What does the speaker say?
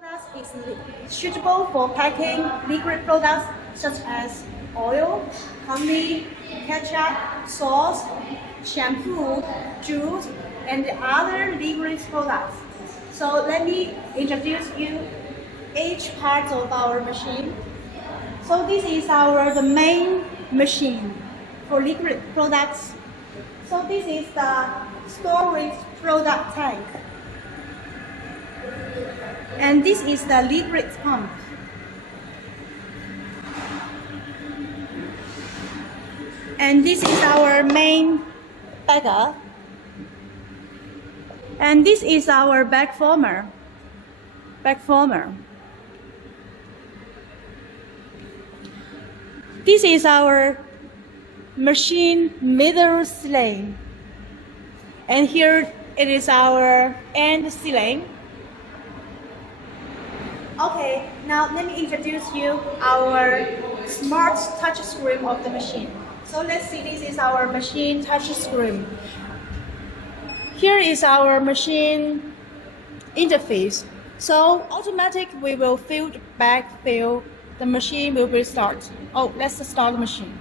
Product is suitable for packing liquid products such as oil, honey, ketchup, sauce, shampoo, juice, and other liquid products. So let me introduce you each part of our machine. So this is the main machine for liquid products. So this is the storage product tank. And this is the liquid pump. And this is our main bagger. And this is our bag former. This is our machine middle ceiling. And here it is our end ceiling. Okay, now let me introduce you our smart touch screen of the machine. So let's see, this is our machine touch screen. Here is our machine interface. So automatic, we will fill the bag fill. The machine will restart. Oh, let's start the machine.